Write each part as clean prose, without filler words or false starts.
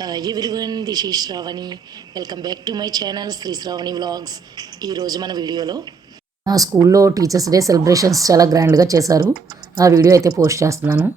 Everyone, this is Shravani. Welcome back to my channel Sri Shravani vlogs. ఈరోజు మన వీడియోలో మా స్కూల్లో టీచర్స్ డే సెలబ్రేషన్స్ చాలా గ్రాండ్గా చేశారు. ఆ వీడియో అయితే పోస్ట్ చేస్తున్నాను.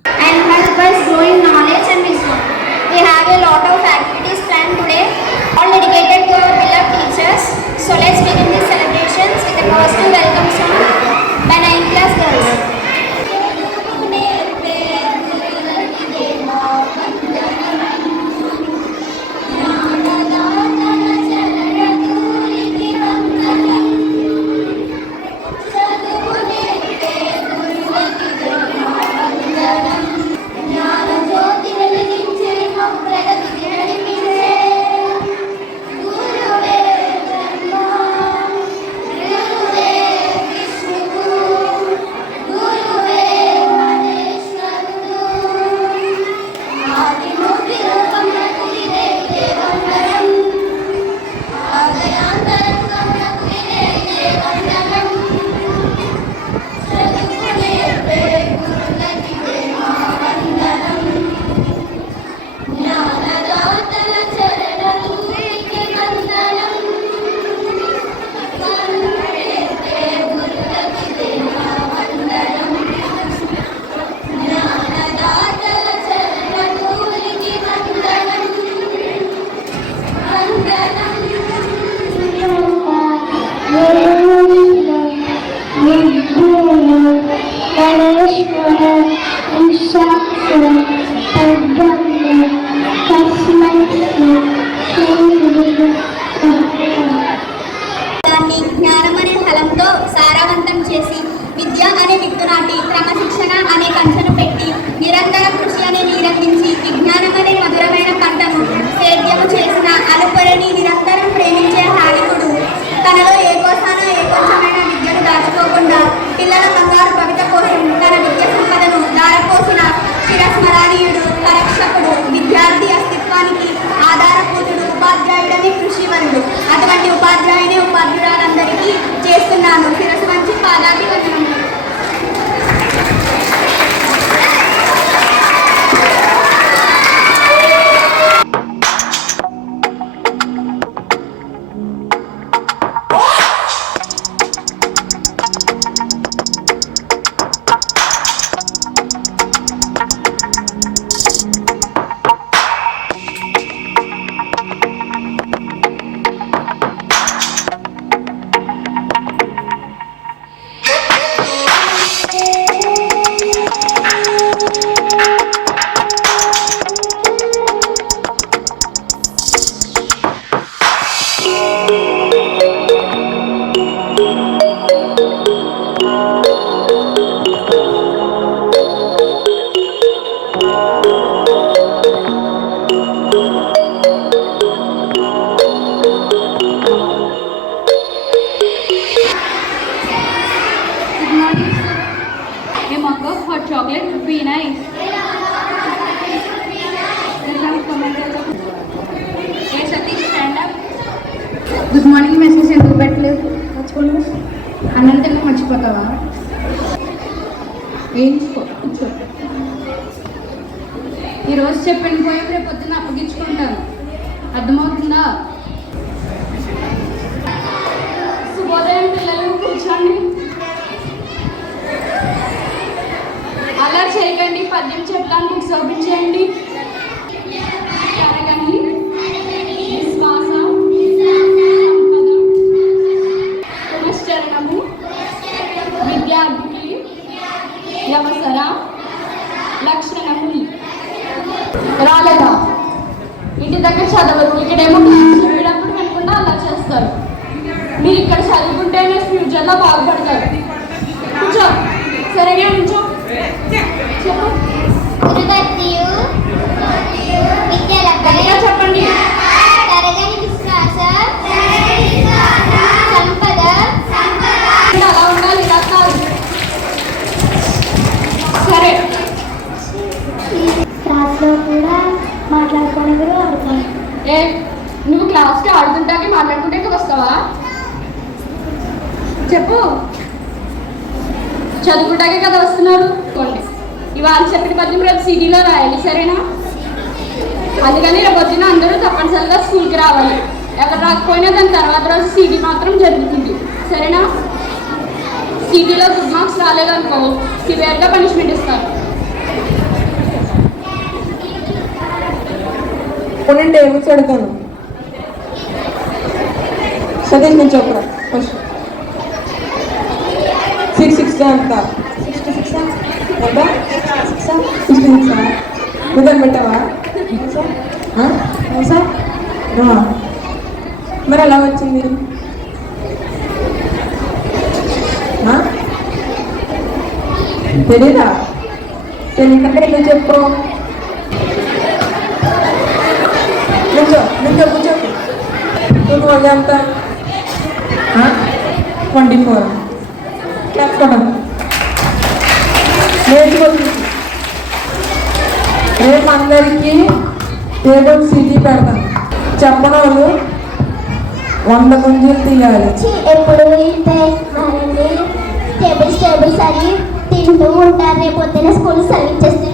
జ్ఞానమనే ఫలంతో సారవంతం చేసి విద్య అనే విత్తు నాటి క్రమశిక్షణ అనే కంచెను పెట్టి నిరంతర కృషి అనే నీరందించి విజ్ఞానం అనే మధురమైన పంటను సేద్యము చేసిన అనుపరిని నిరంతరం ప్రేమించే హాలికుడు తనలో ఏ కోసానో ఏ కొంచెమైన విద్యను దాచుకోకుండా పిల్లల బంగారు భవిత కోసం తన విద్య సంపదను దారపోసిన చిరస్మరణీయుడు పరీక్షకుడు విద్యార్థి అస్తిత్వానికి ఆధారభూతుడు ఉపాధ్యాయుడని కృషివరుడు. అటువంటి ఉపాధ్యాయుని ఉపాధ్యాయులందరికీ చేస్తున్నాను శిరస్సు వంచి పాదాభివందనం. Chocolate would be nice. Hey Satish, stand up. Good morning message ఎందుకు పెట్టలేదు? మర్చిపోను. అన్నం తిన్న మర్చిపోతావా? కూర్చో. ఈరోజు చెప్పిన పోయి రేపు పొద్దున్న అప్పగించుకుంటాను, అర్థమవుతుందా? శుభోదయం పిల్లలు, కూర్చోండి. అలా చేయకండి, పద్యం చెప్పడానికి బుక్స్ ఓపెన్ చేయండి. అరగని విశ్వాస సంపద పునశ్చరణము విద్యార్థికి అవసర లక్షణములు. రాలేదా? ఇంటి దగ్గర చదవరు, ఇక్కడేమో చదివేటప్పుడు వినకుండా అలా చేస్తారు. మీరు ఇక్కడ చదువుకుంటేనే ఫ్యూచర్లో బాగుపడతారు. కూర్చో, సరేగా ఉంచో. చెప్పండి. తరగని విశ్వాస సంపద అలా ఉండాలి, ఇలా కాదు. సరే, క్లాస్లో కూడా మాట్లాడుకునే ఆడుకోండి. నువ్వు క్లాస్కి ఆడుకుంటాకి మాట్లాడుకుంటే వస్తావా? చెప్పు. చదువుకుంటాకే కదా వస్తున్నారు. ఇవాళ చెప్పిన పద్యం రేపు సిడీలో రాయాలి, సరేనా? అందుకని రేపు వచ్చిన అందరూ తప్పనిసరిగా స్కూల్కి రావాలి. ఎవరు రాకపోయినా దాని తర్వాత రోజు సీటీ మాత్రం జరుగుతుంది, సరేనా? సీటీలో గుడ్ మార్క్స్ రాలేదనుకో సివియర్గా పనిష్మెంట్ ఇస్తారు. నేను టేబుల్స్ అడుగుతాను. సతీష్ నుంచి చెప్పరా ఫస్ట్. 6 ఎంత? 66 నువ్వు దాన్ని పెట్టావా? మరి ఎలా వచ్చింది? తెలీదా? తెలియకంటే ఇలా చెప్పు. నువ్వు చెప్పు. నువ్వు అది ఎంత? 24. క్లాస్ కూడా నేర్చుకోవచ్చు. రేపు అందరికీ టేబుల్ సీటీ పెడతాను. చెప్పని వాళ్ళు 100 గుంజలు తీయాలి. ఎప్పుడు వెళ్తే మనల్ని టేబుల్స్ అని తింటూ ఉంటారు. రేపు పొద్దున్న స్కూల్ సర్వీస్ చేస్తే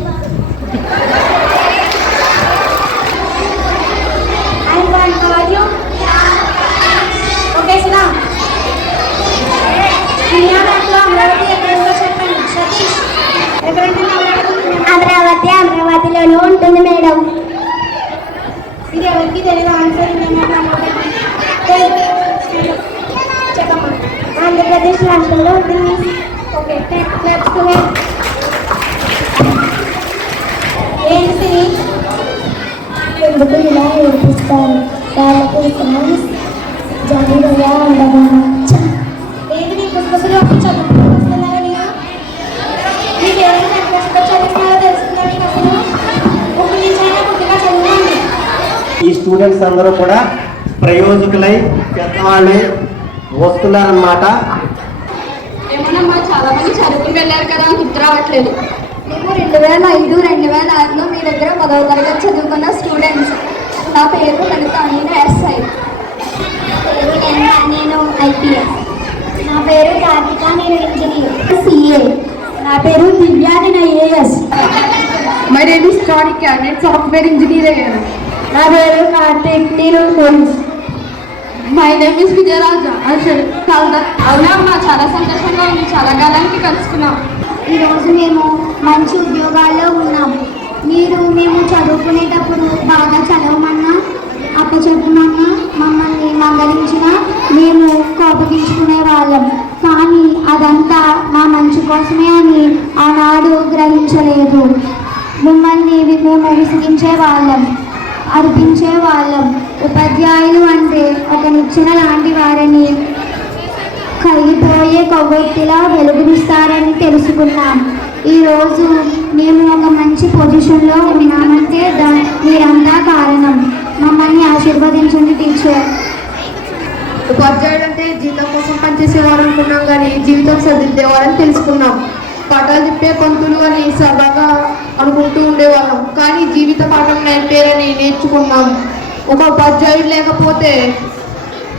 అమరావతిలోనే ఉంటుంది మేడం. ఇది ఎవరికి తెలియదు ఆన్సర్ చెప్పమ్మా. ఆంధ్రప్రదేశ్ రాష్ట్రంలో ఉంటుంది. ఓకే ఏంటి ఎందుకు ఇలా నేర్పిస్తారు? వాళ్ళకి జాగ్రత్తగా ఉండగలను. ఏంటి నీ పుస్తకాలు చదువుకుంటూ వస్తున్నారా? నీకు ఏమైనా పుస్తకాలు చదువుతున్నారో తెలుస్తుందా? నీకు అసలు ఒక నిజమైన పుస్తకాలు చదువుకోండి. ఈ స్టూడెంట్స్ అందరూ కూడా ప్రయోజకులై పెద్దవాళ్ళే వస్తున్నారన్నమాట. ఏమోనమ్మా, చాలా మంది చదువుకుని వెళ్ళారు కదా, గుర్తు రావట్లేదు. మేము 2005, 2006లో మీ దగ్గర 10వ తరగతి చదువుకున్న స్టూడెంట్స్. నా పేరు లలిత, నేను ఎస్ఐ. నేను ఐపీఎస్. నా పేరు కార్తిక, నేను ఇంజనీర్. సిఏ. నా పేరు దివ్య, నేను IAS. My name is Tanika, నేను సాఫ్ట్వేర్ ఇంజనీర్ అయ్యాను. నా పేరు కార్తిక్, నేను police. My name is Vijayaraja. అవునా అమ్మా, చాలా సంతోషంగా ఉంది, చాలా కాలానికి కలుసుకున్నాం. ఈరోజు మేము మంచి ఉద్యోగాల్లో ఉన్నాము. మేము చదువుకునేటప్పుడు బాగా చదవమన్నా అప్పచెప్పమన్నా మమ్మల్ని మందలించిన మేము కోపగించుకునే వాళ్ళం. కానీ అదంతా మా మంచి కోసమే అని ఆనాడు గ్రహించలేదు. మిమ్మల్ని మేము విసిగించే వాళ్ళం, అర్పించే వాళ్ళం. ఉపాధ్యాయులు అంటే ఒక నిచ్చెన లాంటి వారని, కరిగిపోయే కొవ్వొత్తిలా వెలుగునిస్తారని తెలుసుకున్నాం. ఈరోజు మేము ఒక మంచి పొజిషన్లో ఉన్నామంటే మీరంతా కారణం. మమ్మల్ని ఆశీర్వదించండి టీచర్. ఉపాధ్యాయుడు అంటే జీతం కోసం పనిచేసేవారు అనుకున్నాం, కానీ జీవితం సర్దిద్దేవారని తెలుసుకున్నాం. పాఠాలు చెప్పే పంతులు అని సరదాగా అనుకుంటూ ఉండేవాళ్ళం, కానీ జీవిత పాఠం నేర్పేరని నేర్చుకున్నాం. ఒక ఉపాధ్యాయుడు లేకపోతే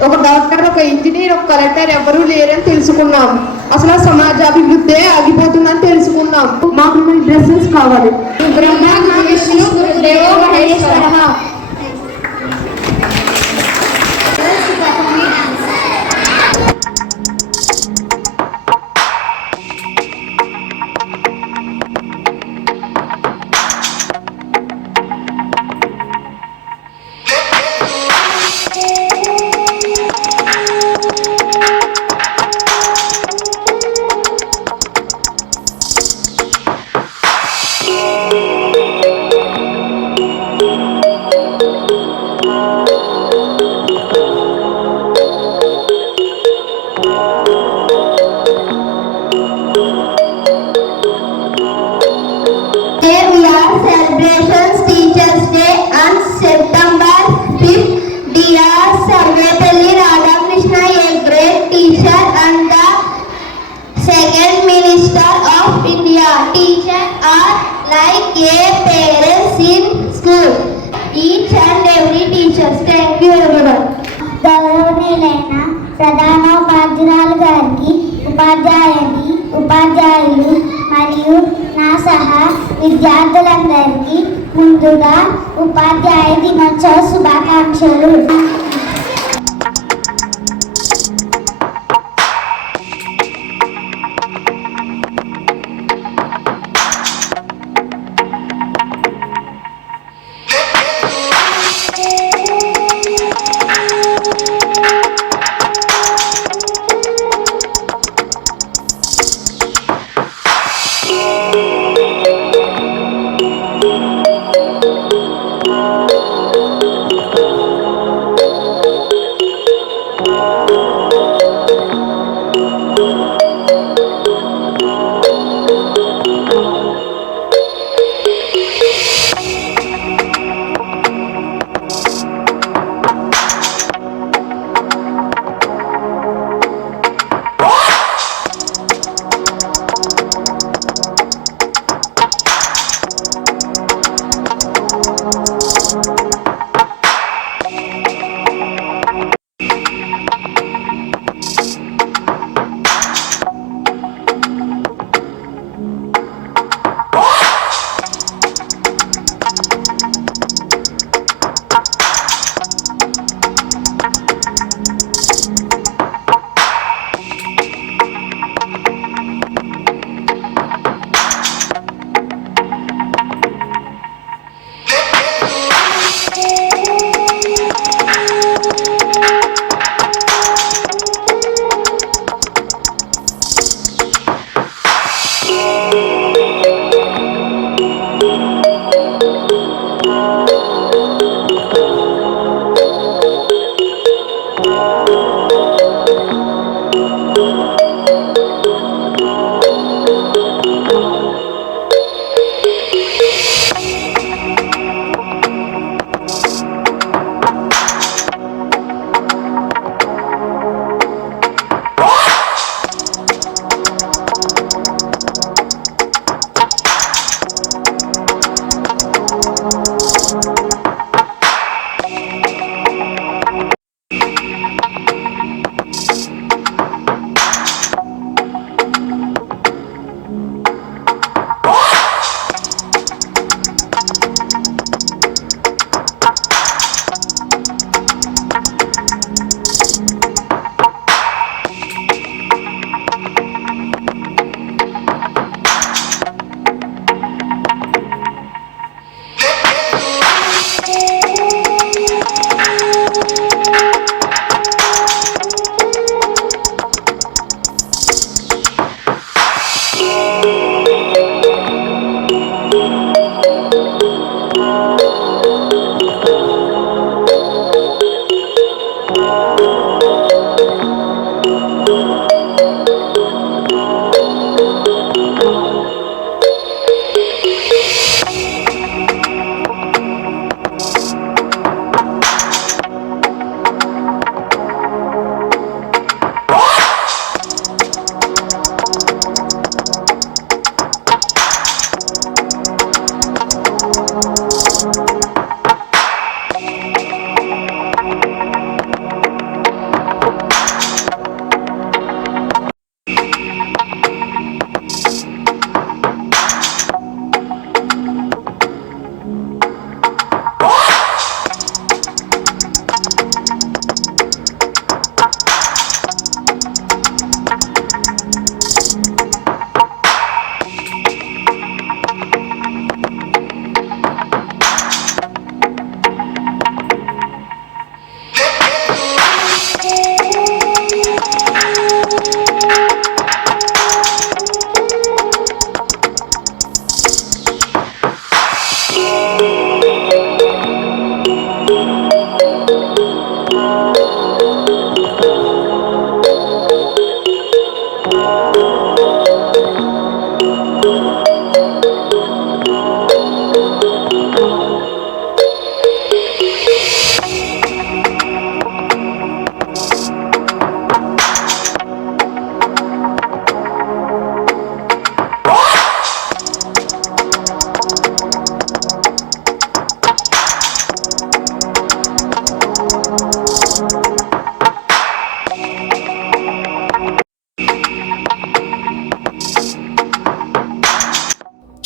ఒక డాక్టర్, ఒక ఇంజనీర్, ఒక కలెక్టర్ ఎవరూ లేరని తెలుసుకున్నాం. అసలు సమాజ అభివృద్ధి ఆగిపోతుందని తెలుసుకున్నాం. మాకు డ్రెస్సెస్ కావాలి. like a parents in school. Each and every teachers. Thank you everyone. గౌరవనీయులైన ప్రధానోపాధ్యాయులు గారికి, ఉపాధ్యాయులు మరియు నా సహా విద్యార్థులందరికీ ముందుగా ఉపాధ్యాయ దినోత్సవ శుభాకాంక్షలు.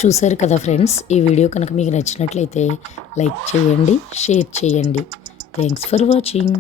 చూశారు కదా ఫ్రెండ్స్, ఈ వీడియో కనుక మీకు నచ్చినట్లయితే లైక్ చేయండి, షేర్ చేయండి. Thanks for watching.